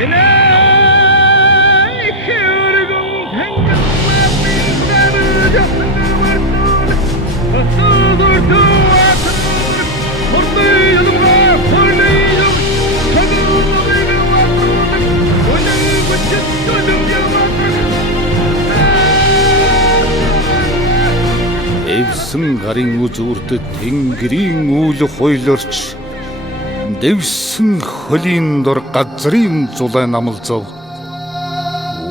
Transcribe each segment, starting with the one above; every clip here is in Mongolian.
Эвсэн гарын үзүүрдэд тэнгэрийн үйл хойлорч дэвсэн хөлийн дор газрын зулай намалзав.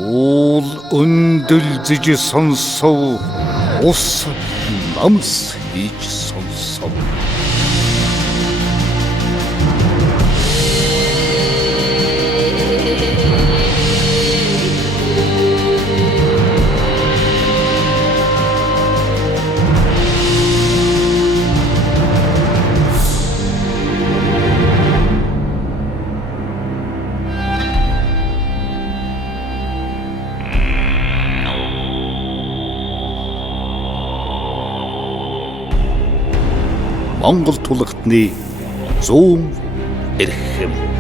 Уул өндөлзөж сонсов, ус намс хийж сонсов. Монгол тулгтны 100 эрхэм.